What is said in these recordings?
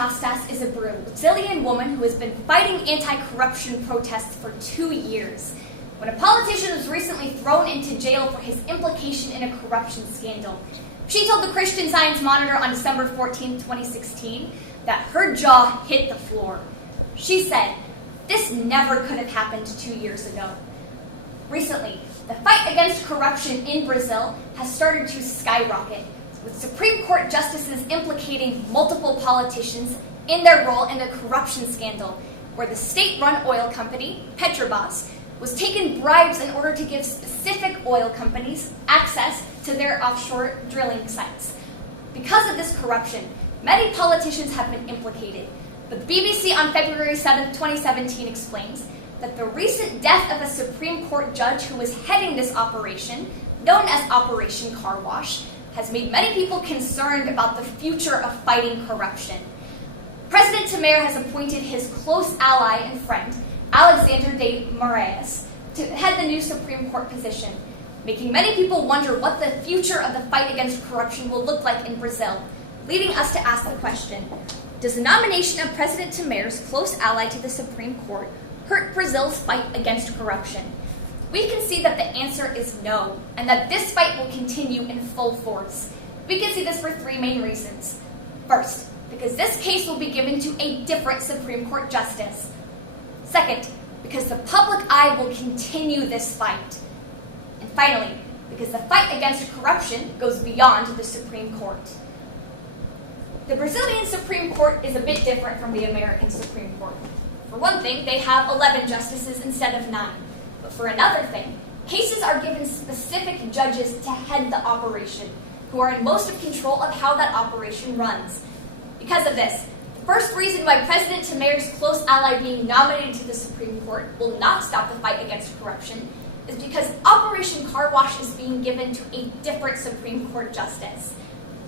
Costas is a Brazilian woman who has been fighting anti-corruption protests for 2 years. When a politician was recently thrown into jail for his implication in a corruption scandal, she told the Christian Science Monitor on December 14, 2016, that her jaw hit the floor. She said, "This never could have happened 2 years ago." Recently, the fight against corruption in Brazil has started to skyrocket, with Supreme Court justices implicating multiple politicians in their role in the corruption scandal, where the state-run oil company, Petrobras, was taking bribes in order to give specific oil companies access to their offshore drilling sites. Because of this corruption, many politicians have been implicated, but the BBC on February 7, 2017 explains that the recent death of a Supreme Court judge who was heading this operation, known as Operation Car Wash, has made many people concerned about the future of fighting corruption. President Temer has appointed his close ally and friend, Alexandre de Moraes, to head the new Supreme Court position, making many people wonder what the future of the fight against corruption will look like in Brazil, leading us to ask the question, does the nomination of President Temer's close ally to the Supreme Court hurt Brazil's fight against corruption? We can see that the answer is no, and that this fight will continue in full force. We can see this for 3 main reasons. First, because this case will be given to a different Supreme Court justice. Second, because the public eye will continue this fight. And finally, because the fight against corruption goes beyond the Supreme Court. The Brazilian Supreme Court is a bit different from the American Supreme Court. For one thing, they have 11 justices instead of 9. But for another thing, cases are given specific judges to head the operation, who are in most of control of how that operation runs. Because of this, the first reason why President Temer's close ally being nominated to the Supreme Court will not stop the fight against corruption is because Operation Car Wash is being given to a different Supreme Court justice.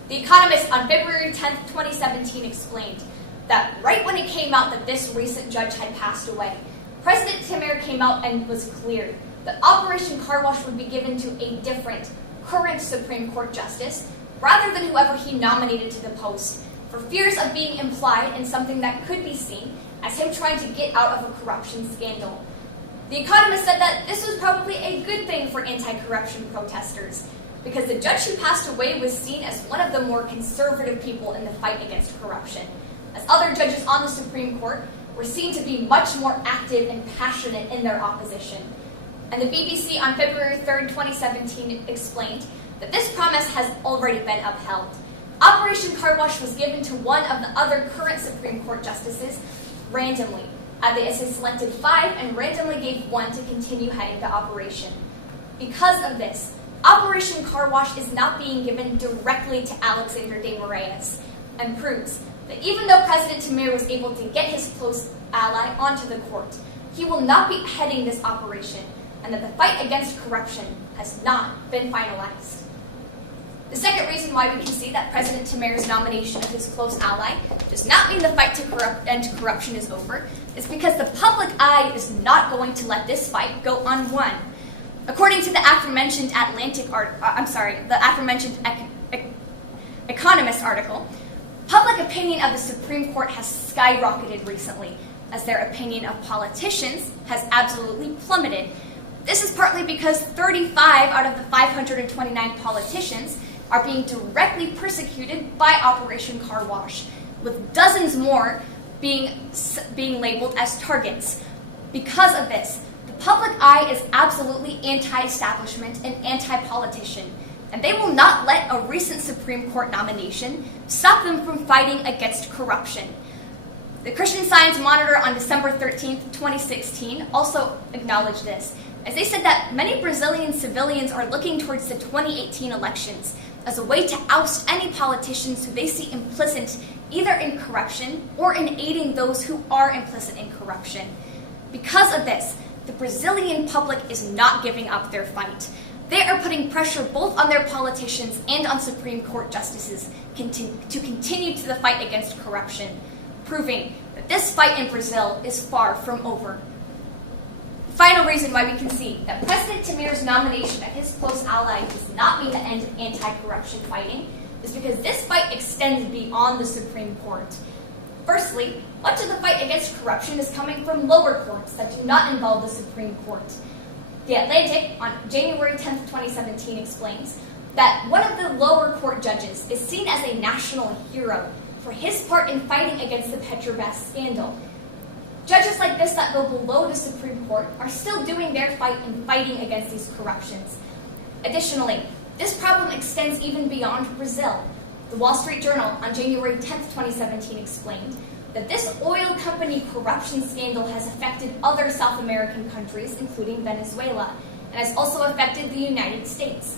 The Economist on February 10, 2017 explained that right when it came out that this recent judge had passed away, President Temer came out and was clear that Operation Car Wash would be given to a different, current Supreme Court justice, rather than whoever he nominated to the post, for fears of being implied in something that could be seen as him trying to get out of a corruption scandal. The Economist said that this was probably a good thing for anti-corruption protesters, because the judge who passed away was seen as one of the more conservative people in the fight against corruption, as other judges on the Supreme Court were seen to be much more active and passionate in their opposition. And the BBC on February 3, 2017 explained that this promise has already been upheld. Operation Car Wash was given to one of the other current Supreme Court justices randomly. They selected 5 and randomly gave 1 to continue heading the operation. Because of this, Operation Car Wash is not being given directly to Alexandre de Moraes, and proves that even though President Temer was able to get his close ally onto the court, he will not be heading this operation, and that the fight against corruption has not been finalized. The second reason why we can see that President Temer's nomination of his close ally does not mean the fight to end corruption is over is because the public eye is not going to let this fight go unwon. According to the aforementioned Economist article, public opinion of the Supreme Court has skyrocketed recently, as their opinion of politicians has absolutely plummeted. This is partly because 35 out of the 529 politicians are being directly persecuted by Operation Car Wash, with dozens more being labeled as targets. Because of this, the public eye is absolutely anti-establishment and anti-politician, and they will not let a recent Supreme Court nomination stop them from fighting against corruption. The Christian Science Monitor on December 13, 2016 also acknowledged this, as they said that many Brazilian civilians are looking towards the 2018 elections as a way to oust any politicians who they see implicit either in corruption or in aiding those who are implicit in corruption. Because of this, the Brazilian public is not giving up their fight. They are putting pressure both on their politicians and on Supreme Court justices to continue to the fight against corruption, proving that this fight in Brazil is far from over. The final reason why we can see that President Temer's nomination of his close ally does not mean the end of anti-corruption fighting is because this fight extends beyond the Supreme Court. Firstly, much of the fight against corruption is coming from lower courts that do not involve the Supreme Court. The Atlantic, on January 10, 2017, explains that one of the lower court judges is seen as a national hero for his part in fighting against the Petrobras scandal. Judges like this that go below the Supreme Court are still doing their fight in fighting against these corruptions. Additionally, this problem extends even beyond Brazil. The Wall Street Journal on January 10, 2017 explained that this oil company corruption scandal has affected other South American countries, including Venezuela, and has also affected the United States.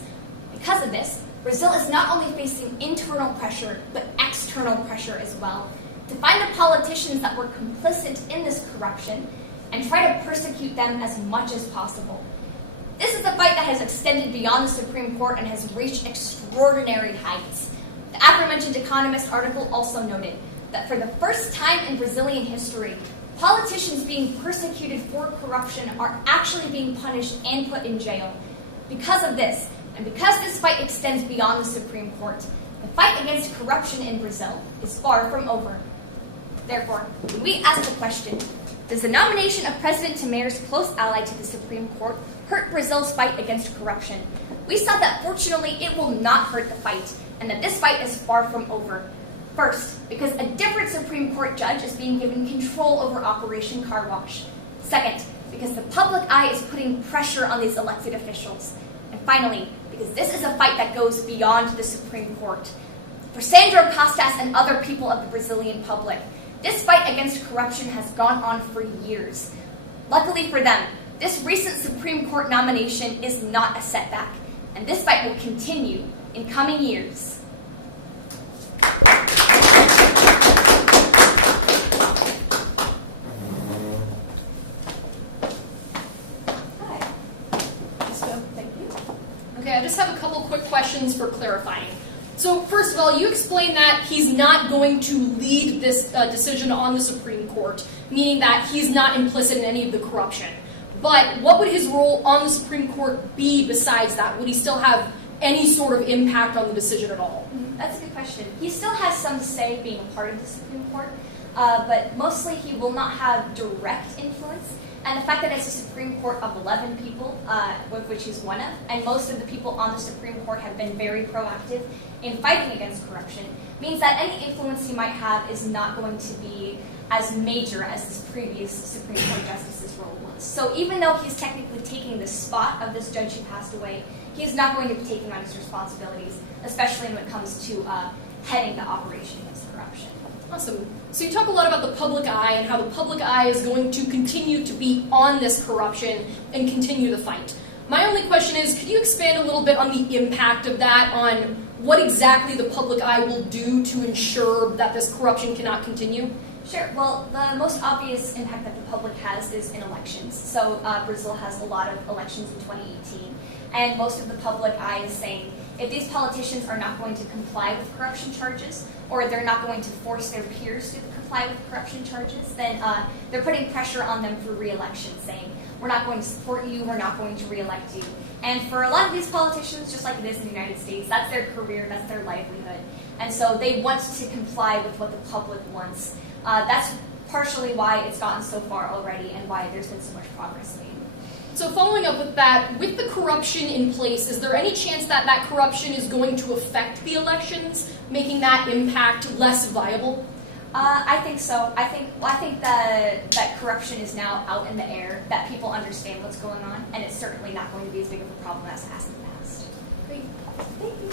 Because of this, Brazil is not only facing internal pressure, but external pressure as well, to find the politicians that were complicit in this corruption and try to persecute them as much as possible. This is a fight that has extended beyond the Supreme Court and has reached extraordinary heights. The aforementioned Economist article also noted that for the first time in Brazilian history, politicians being persecuted for corruption are actually being punished and put in jail. Because of this, and because this fight extends beyond the Supreme Court, the fight against corruption in Brazil is far from over. Therefore, when we ask the question, does the nomination of President Temer's close ally to the Supreme Court hurt Brazil's fight against corruption? We saw that fortunately it will not hurt the fight, and that this fight is far from over. First, because a different Supreme Court judge is being given control over Operation Car Wash. Second, because the public eye is putting pressure on these elected officials. And finally, because this is a fight that goes beyond the Supreme Court. For Sandro Costas and other people of the Brazilian public, this fight against corruption has gone on for years. Luckily for them, this recent Supreme Court nomination is not a setback, and this fight will continue in coming years. Okay, I just have a couple quick questions for clarifying. So first of all, you explained that he's not going to lead this decision on the Supreme Court, meaning that he's not implicit in any of the corruption. But what would his role on the Supreme Court be besides that? Would he still have any sort of impact on the decision at all? That's a good question. He still has some say being a part of the Supreme Court, but mostly he will not have direct influence. And the fact that it's a Supreme Court of 11 people, with which he's one of, and most of the people on the Supreme Court have been very proactive in fighting against corruption, means that any influence he might have is not going to be as major as this previous Supreme Court justice's role was. So even though he's technically taking the spot of this judge who passed away, he is not going to be taking on his responsibilities, especially when it comes to heading the operation against corruption. Awesome. So you talk a lot about the public eye and how the public eye is going to continue to be on this corruption and continue the fight. My only question is, could you expand a little bit on the impact of that, on what exactly the public eye will do to ensure that this corruption cannot continue? Sure. Well, the most obvious impact that the public has is in elections. So Brazil has a lot of elections in 2018, and most of the public eye is saying, if these politicians are not going to comply with corruption charges, or they're not going to force their peers to comply with corruption charges, then they're putting pressure on them for re-election, saying, we're not going to support you, we're not going to re-elect you. And for a lot of these politicians, just like it is in the United States, that's their career, that's their livelihood. And so they want to comply with what the public wants. That's partially why it's gotten so far already and why there's been so much progress made. So following up with that, with the corruption in place, is there any chance that that corruption is going to affect the elections, making that impact less viable? I think so. I think that corruption is now out in the air, that people understand what's going on, and it's certainly not going to be as big of a problem as it has in the past. Great. Thank you.